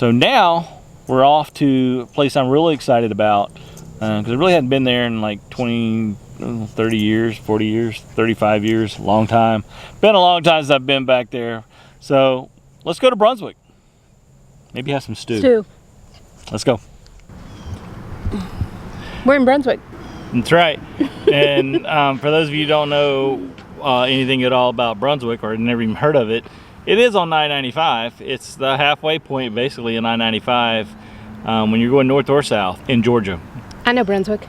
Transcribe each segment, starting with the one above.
So now we're off to a place I'm really excited about, because I really hadn't been there in like 20, 30 years, 40 years, 35 years, a long time. Been a long time since I've been back there. So let's go to Brunswick. Maybe have some stew. Let's go. We're in Brunswick. That's right. And for those of you who don't know anything at all about Brunswick or never even heard of it, it is on 995. It's the halfway point basically in 995 when you're going north or south in Georgia. I know Brunswick.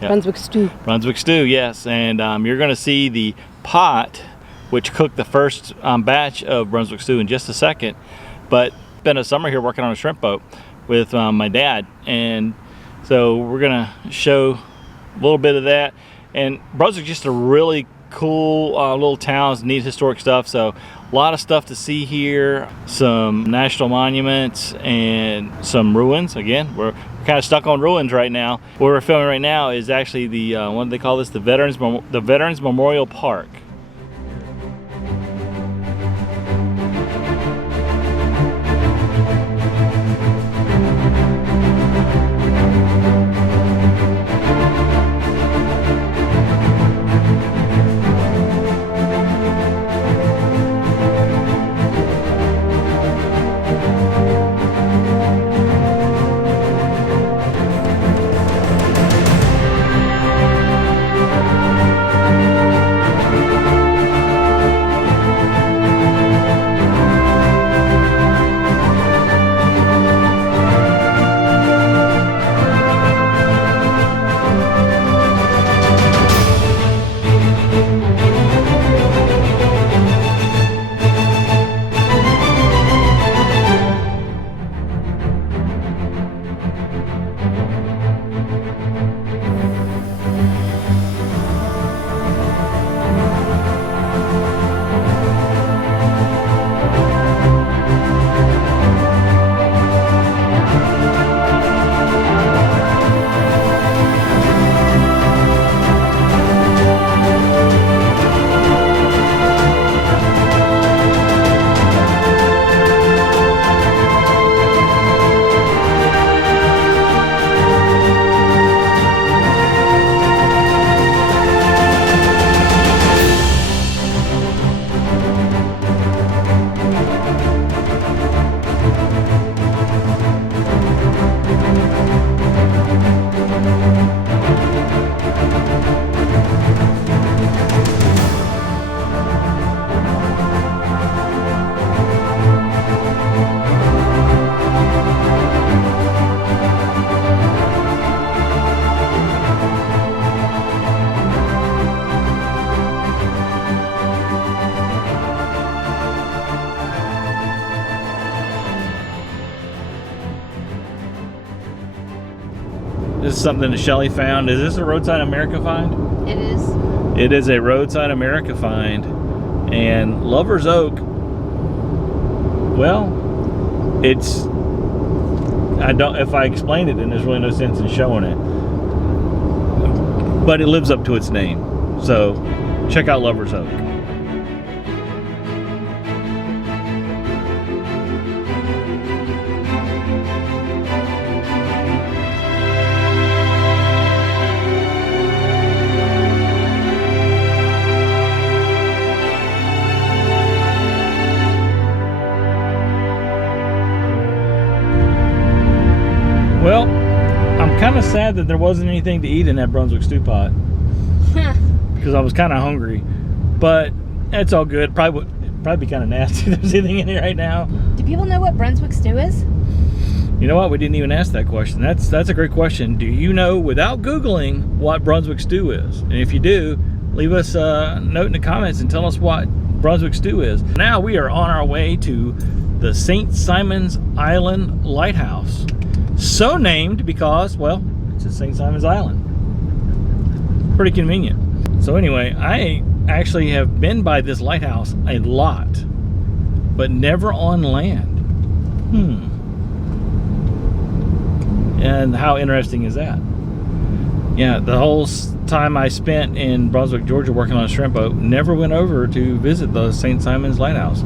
Yep. Brunswick stew. Brunswick stew, yes. And you're going to see the pot which cooked the first batch of Brunswick stew in just a second. But spent a summer here working on a shrimp boat with my dad, and so we're going to show a little bit of that. And Brunswick's just a really cool little town, neat historic stuff. So a lot of stuff to see here, some national monuments and some ruins. Again, we're kind of stuck on ruins right now. What we're filming right now is actually the what do they call this? The Veterans Memorial Park. This is something that Shelly found. Is this a Roadside America find? It is. It is a Roadside America find. And Lover's Oak, well, it's, if I explain it, then there's really no sense in showing it. But it lives up to its name. So check out Lover's Oak. Well, I'm kind of sad that there wasn't anything to eat in that Brunswick stew pot because I was kind of hungry, but it's all good. Probably be kind of nasty if there's anything in here right now. Do people know what Brunswick stew is? You know what? We didn't even ask that question. That's a great question. Do you know, without Googling, what Brunswick stew is? And if you do, leave us a note in the comments and tell us what Brunswick stew is. Now we are on our way to the St. Simon's Island Lighthouse. So named because, well, it's at St. Simon's Island. Pretty convenient. So anyway, I actually have been by this lighthouse a lot, but never on land. And how interesting is that? Yeah, the whole time I spent in Brunswick, Georgia working on a shrimp boat, never went over to visit the St. Simon's Lighthouse,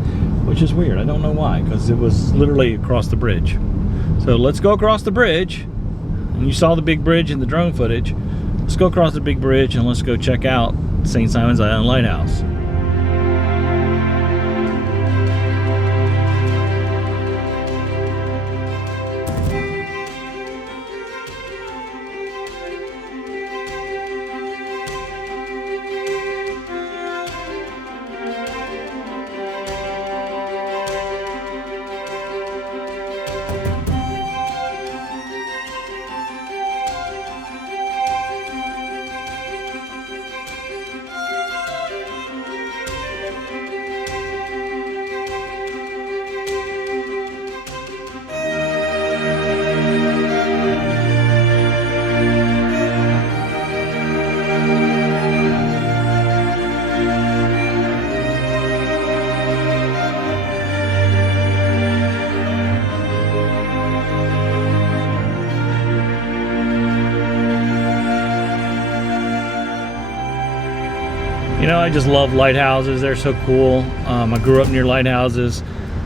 which is weird. I don't know why, because it was literally across the bridge. So let's go across the bridge. And you saw the big bridge in the drone footage. Let's go across the big bridge and let's go check out St. Simon's Island Lighthouse. You know, I just love lighthouses. They're so cool. I grew up near lighthouses.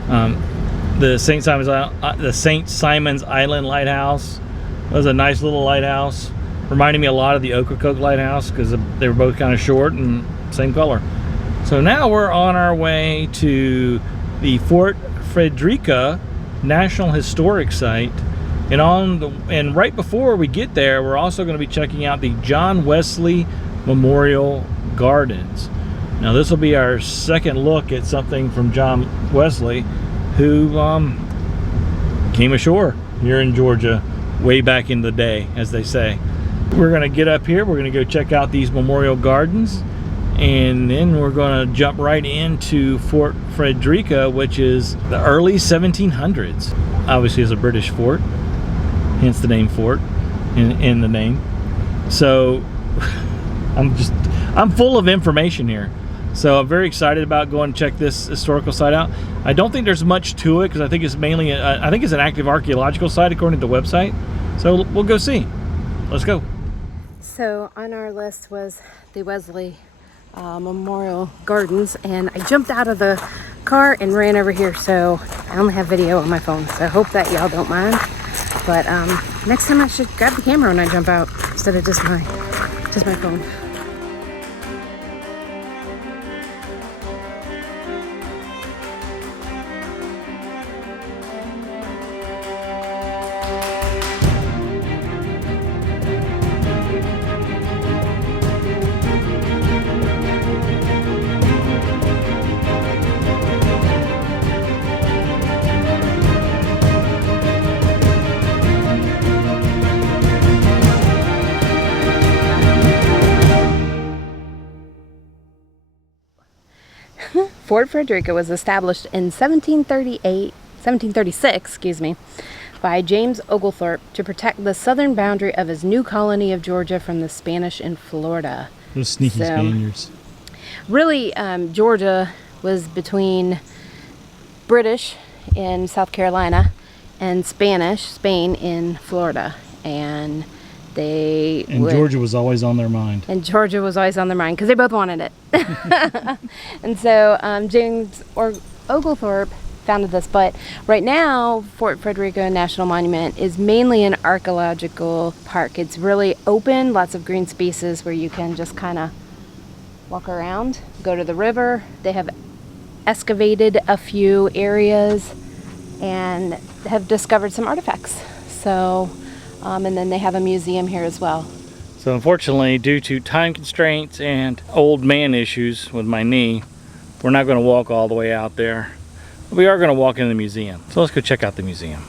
The St. Simon's Island Lighthouse was a nice little lighthouse. Reminded me a lot of the Ocracoke Lighthouse because they were both kind of short and same color. So now we're on our way to the Fort Frederica National Historic Site. And right before we get there, we're also going to be checking out the John Wesley Memorial Gardens. Now this will be our second look at something from John Wesley, who came ashore here in Georgia way back in the day, as they say. We're going to get up here, we're going to go check out these memorial gardens, and then we're going to jump right into Fort Frederica, which is the early 1700s. Obviously it's a British fort, hence the name fort in the name. So I'm full of information here, so I'm very excited about going to check this historical site out. I don't think there's much to it because I think it's mainly I think it's an active archaeological site according to the website. So we'll go see. Let's go. So on our list was the Wesley Memorial Gardens, and I jumped out of the car and ran over here, so I only have video on my phone, so I hope that y'all don't mind. But next time I should grab the camera when I jump out instead of just my phone. Fort Frederica was established in 1736, excuse me, by James Oglethorpe to protect the southern boundary of his new colony of Georgia from the Spanish in Florida. Those sneaky Spaniards. Really, Georgia was between British in South Carolina and Spain in Florida, and Georgia was always on their mind. And Georgia was always on their mind because they both wanted it. And so James Oglethorpe founded this. But right now, Fort Frederica National Monument is mainly an archaeological park. It's really open, lots of green spaces where you can just kind of walk around, go to the river. They have excavated a few areas and have discovered some artifacts. So. And then they have a museum here as well. So unfortunately, due to time constraints and old man issues with my knee, we're not going to walk all the way out there. We are going to walk in the museum. So let's go check out the museum.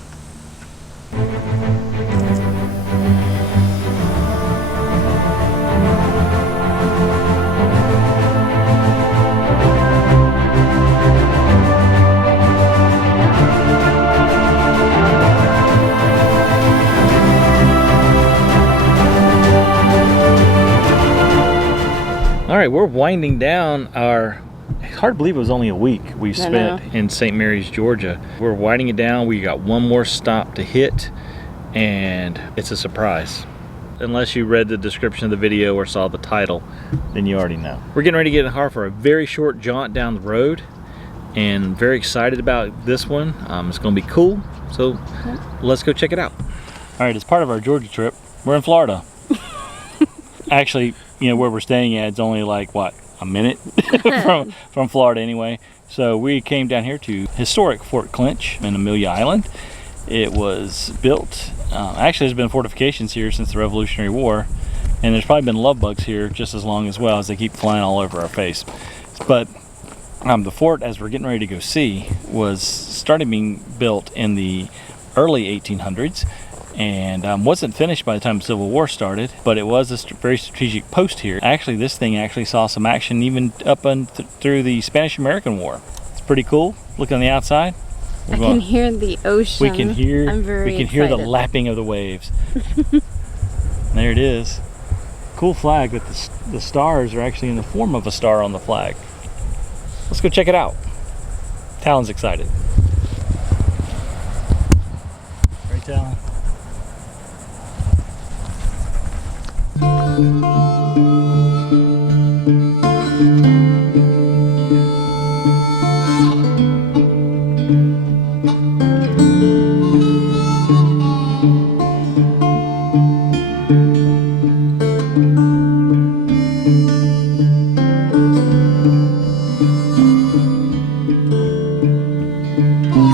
All right, we're winding down our, it's hard to believe it was only a week we spent in St. Mary's, Georgia. We're winding it down. We got one more stop to hit, and it's a surprise. Unless you read the description of the video or saw the title, then you already know. We're getting ready to get in the car for a very short jaunt down the road, and very excited about this one. It's gonna be cool. So let's go check it out. All right, as part of our Georgia trip, we're in Florida. Actually, where we're staying at, it's only like, what, a minute from Florida anyway. So we came down here to historic Fort Clinch in Amelia Island. It was built, actually there's been fortifications here since the Revolutionary War, and there's probably been love bugs here just as long as well, as they keep flying all over our face. But the fort, as we're getting ready to go see, was started being built in the early 1800s and wasn't finished by the time the Civil War started, but it was a very strategic post here. Actually, this thing actually saw some action even up through the Spanish-American War. It's pretty cool. Look on the outside. I can hear the ocean. We can hear the excited. lapping of the waves. There it is. Cool flag, but the stars are actually in the form of a star on the flag. Let's go check it out. Talon's excited. Right, Talon?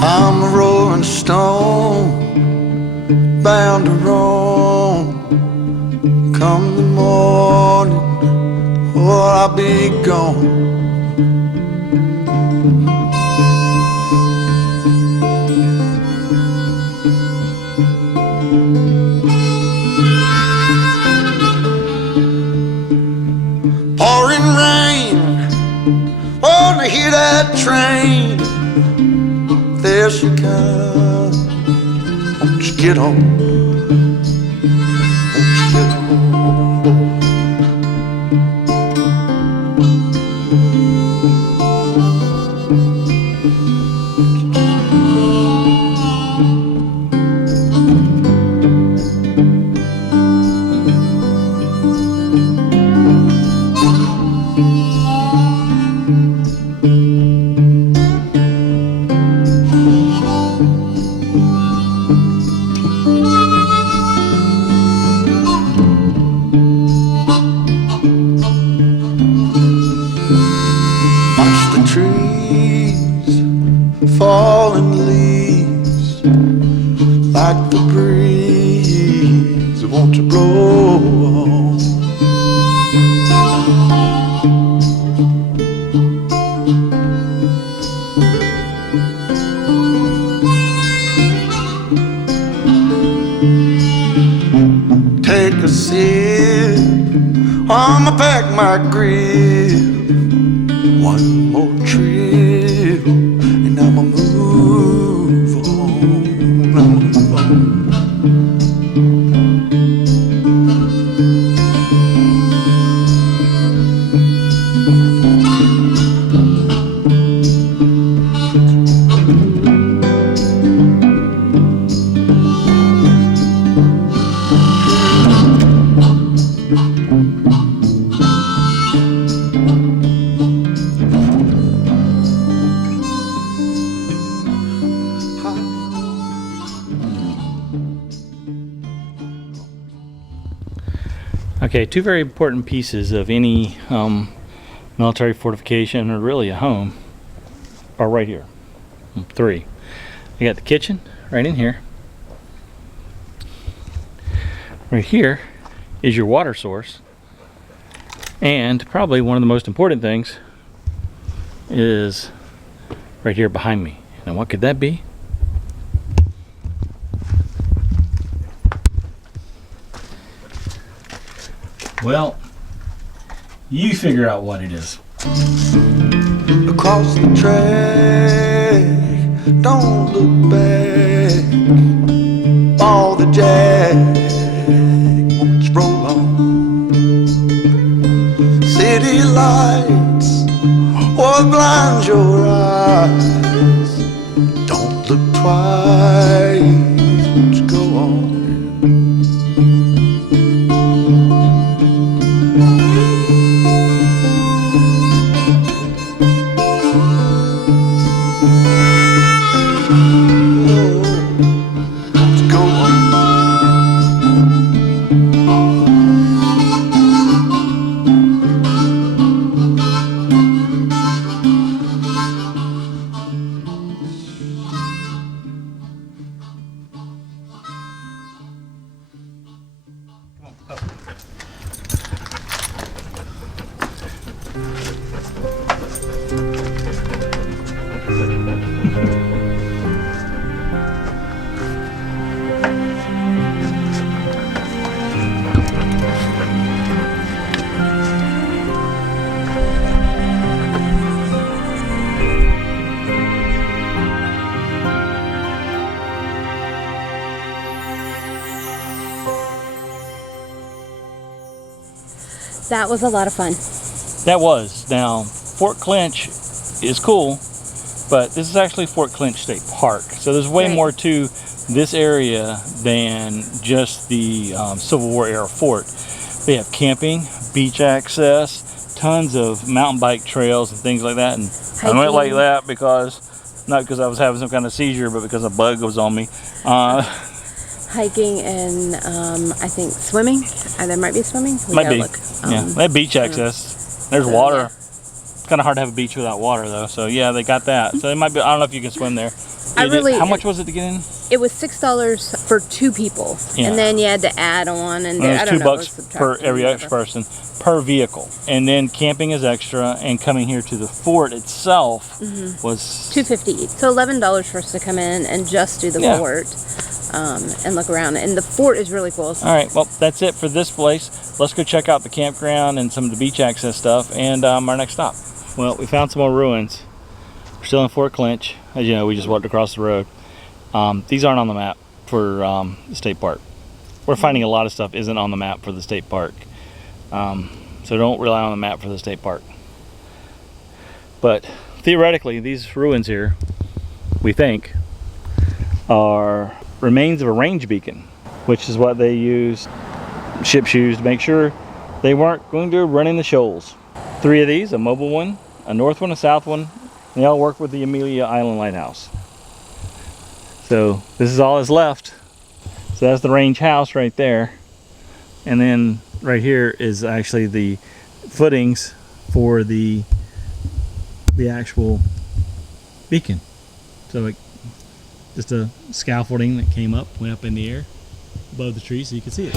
I'm a rolling stone, bound to roam. Come the morning, or I'll be gone. Pouring rain, wanna hear that train. There she comes, won't you get on? Won't you get on board? Falling leaves like the breeze, won't you blow on? Take a sip, I'ma pack my grip. One more trip, and I'ma move on, I'ma move on. Okay, two very important pieces of any military fortification, or really a home, are right here. Three. You got the kitchen right in here. Right here is your water source. And probably one of the most important things is right here behind me. Now what could that be? Well, you figure out what it is. Across the track, don't look back. All the jack, won't you roll on? City lights, or blind your eyes. Don't look twice, won't you go on? Oh. That was a lot of fun. That was. Now, Fort Clinch is cool, but this is actually Fort Clinch State Park. So there's way more to this area than just the Civil War era fort. They have camping, beach access, tons of mountain bike trails and things like that. And I went like that because, not because I was having some kind of seizure, but because a bug was on me. Hiking and I think swimming. There might be swimming. Might be. Yeah, they have beach access. There's water. It's kind of hard to have a beach without water, though. So yeah, they got that. So they might be. I don't know if you can swim there. How much was it to get in? It was $6 for 2 people, and then you had to add on, and it was $2 per every extra person per vehicle. And then camping is extra, and coming here to the fort itself was $2.50 each. So $11 for us to come in and just do the fort and look around. And the fort is really cool. All right, well that's it for this place. Let's go check out the campground and some of the beach access stuff, and our next stop. Well, we found some more ruins. We're still in Fort Clinch. As you know, we just walked across the road. These aren't on the map for the state park. We're finding a lot of stuff isn't on the map for the state park. So don't rely on the map for the state park. But theoretically, these ruins here, we think, are remains of a range beacon, which is what they used ship shoes to make sure they weren't going to run in the shoals. 3 of these, a mobile one, a north one, a south one, and they all work with the Amelia Island Lighthouse. So this is all that's left. So that's the range house right there. And then right here is actually the footings for the actual beacon. So just a scaffolding that came up, went up in the air above the tree so you can see it.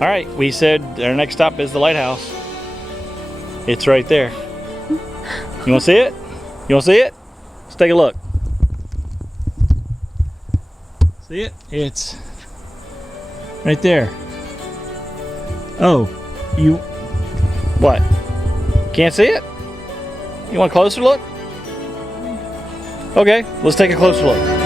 All right, we said our next stop is the lighthouse. It's right there. You want to see it? You want to see it? Let's take a look. See it? It's right there. Oh, what? Can't see it? You want a closer look? Okay, let's take a closer look.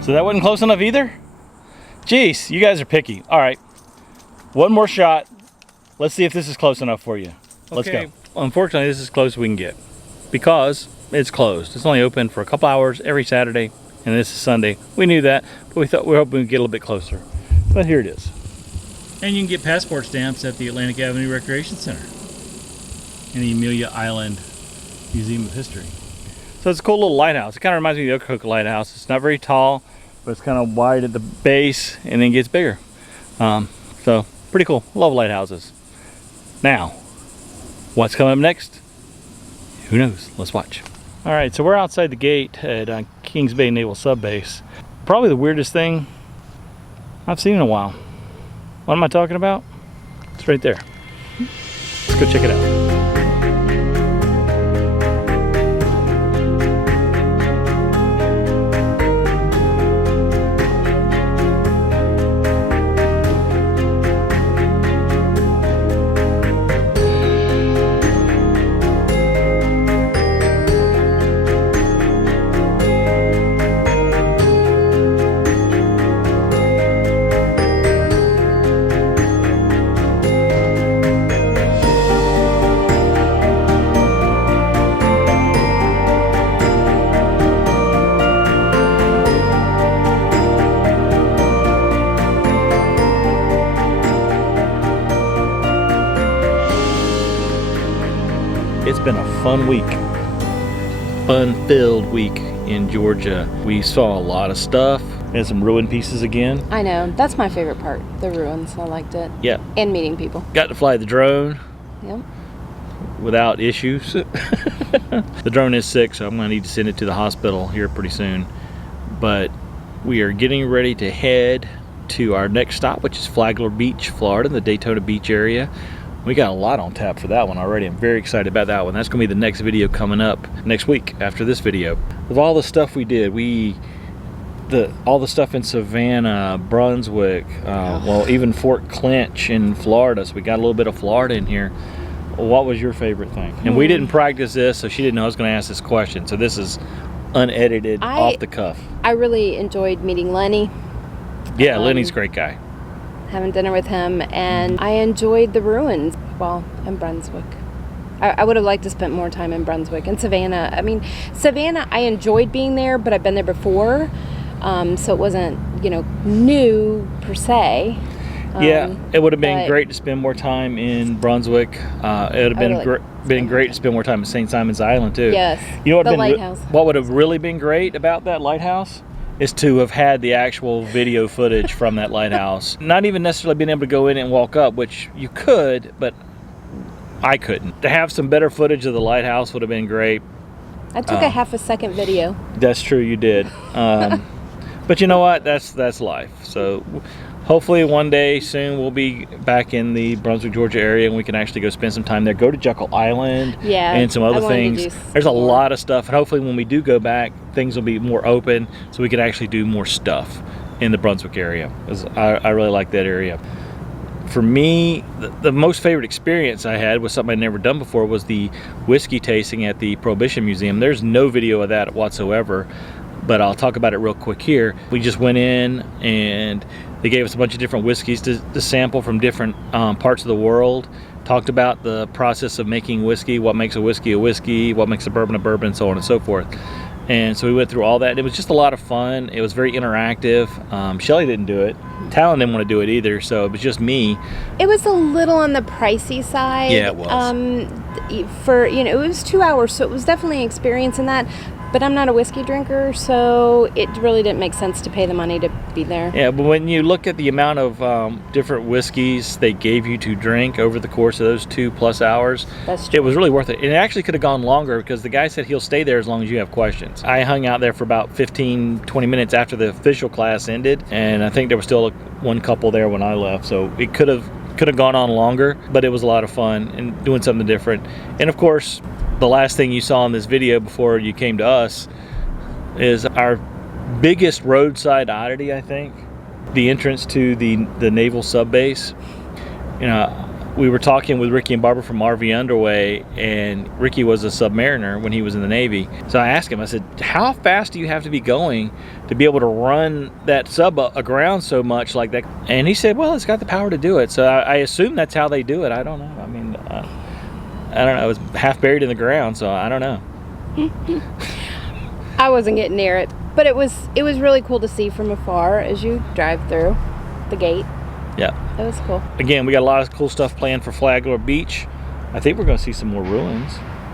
So that wasn't close enough either? Jeez, you guys are picky. All right, one more shot. Let's see if this is close enough for you. Let's go. Unfortunately, this is as close as we can get because it's closed. It's only open for a couple hours every Saturday, and this is Sunday. We knew that, but we thought we were hoping we'd get a little bit closer. But here it is. And you can get passport stamps at the Atlantic Avenue Recreation Center and the Amelia Island Museum of History. So it's a cool little lighthouse. It kind of reminds me of the Ocracoke Lighthouse. It's not very tall, but it's kind of wide at the base and then gets bigger. So pretty cool. Love lighthouses. Now, what's coming up next? Who knows? Let's watch. All right, so we're outside the gate at Kings Bay Naval Sub Base. Probably the weirdest thing I've seen in a while. What am I talking about? It's right there. Let's go check it out. It's been a fun week, fun-filled week in Georgia. We saw a lot of stuff. We had some ruined pieces again. I know. That's my favorite part, the ruins. I liked it. Yeah. And meeting people. Got to fly the drone. Yep. Without issues. The drone is sick, so I'm going to need to send it to the hospital here pretty soon. But We are getting ready to head to our next stop, which is Flagler Beach, Florida, the Daytona Beach area. We got a lot on tap for that one already. I'm very excited about that one. That's gonna be the next video coming up next week after this video. With all the stuff we did, all the stuff in Savannah, Brunswick, well, even Fort Clinch in Florida. So we got a little bit of Florida in here. What was your favorite thing? And we didn't practice this, so she didn't know I was going to ask this question. So this is unedited, off the cuff. I really enjoyed meeting Lenny. Yeah, Lenny's a great guy. Having dinner with him, and I enjoyed the ruins. Well, in Brunswick. I would have liked to spend more time in Brunswick and Savannah. I mean, Savannah, I enjoyed being there, but I've been there before. So it wasn't, new per se. Yeah, it would have been great to spend more time in Brunswick. It would have been great to spend more time at St. Simon's Island too. Yes, what the lighthouse. What would have really been great about that lighthouse is to have had the actual video footage from that lighthouse. Not even necessarily being able to go in and walk up, which you could, but I couldn't. To have some better footage of the lighthouse would have been great. I took a half-a-second video. That's true, you did. But you know what? That's life. So hopefully one day soon we'll be back in the Brunswick, Georgia area, and we can actually go spend some time there. Go to Jekyll Island and some other things. There's a lot of stuff, and hopefully when we do go back, things will be more open so we can actually do more stuff in the Brunswick area. 'Cause I really like that area. For me, the most favorite experience I had was something I'd never done before, was the whiskey tasting at the Prohibition Museum. There's no video of that whatsoever, but I'll talk about it real quick here. We just went in and they gave us a bunch of different whiskeys to sample from different parts of the world. Talked about the process of making whiskey, what makes a whiskey, what makes a bourbon, so on and so forth. And so we went through all that. And it was just a lot of fun. It was very interactive. Shelly didn't do it. Talon didn't want to do it either, so it was just me. It was a little on the pricey side. Yeah, it was. It was 2 hours, so it was definitely an experience in that. But I'm not a whiskey drinker, so it really didn't make sense to pay the money to be there. Yeah, but when you look at the amount of different whiskeys they gave you to drink over the course of those 2+ hours, it was really worth it. And it actually could have gone longer because the guy said he'll stay there as long as you have questions. I hung out there for about 15-20 minutes after the official class ended, and I think there was still one couple there when I left, so it could have gone on longer, but it was a lot of fun and doing something different. And of course, the last thing you saw in this video before you came to us is our biggest roadside oddity, I think. The entrance to the Naval sub base. We were talking with Ricky and Barbara from RV Underway, and Ricky was a submariner when he was in the Navy. So I asked him, I said, how fast do you have to be going to be able to run that sub aground so much like that? And he said, well, it's got the power to do it. So I assume that's how they do it. I don't know. I mean, I don't know. It was half buried in the ground, so I don't know. I wasn't getting near it, but it was really cool to see from afar as you drive through the gate. Yeah. It was cool. Again, we got a lot of cool stuff planned for Flagler Beach. I think we're going to see some more ruins.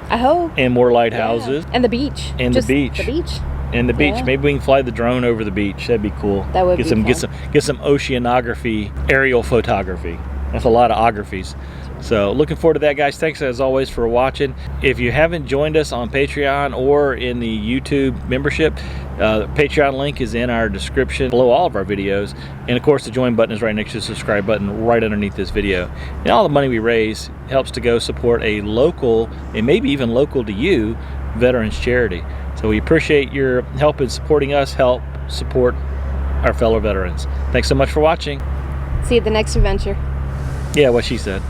I hope. And more lighthouses. Yeah. And the beach. And Just the beach. The beach. And the beach. Yeah. Maybe we can fly the drone over the beach. That'd be cool. That would be fun. Get some oceanography, aerial photography. That's a lot of ographies. So looking forward to that, guys. Thanks as always for watching. If you haven't joined us on Patreon or in the YouTube membership, the Patreon link is in our description below all of our videos. And of course, the join button is right next to the subscribe button right underneath this video. And all the money we raise helps to go support a local, and maybe even local to you, veterans charity. So we appreciate your help in supporting us, help support our fellow veterans. Thanks so much for watching. See you at the next adventure. Yeah, what she said.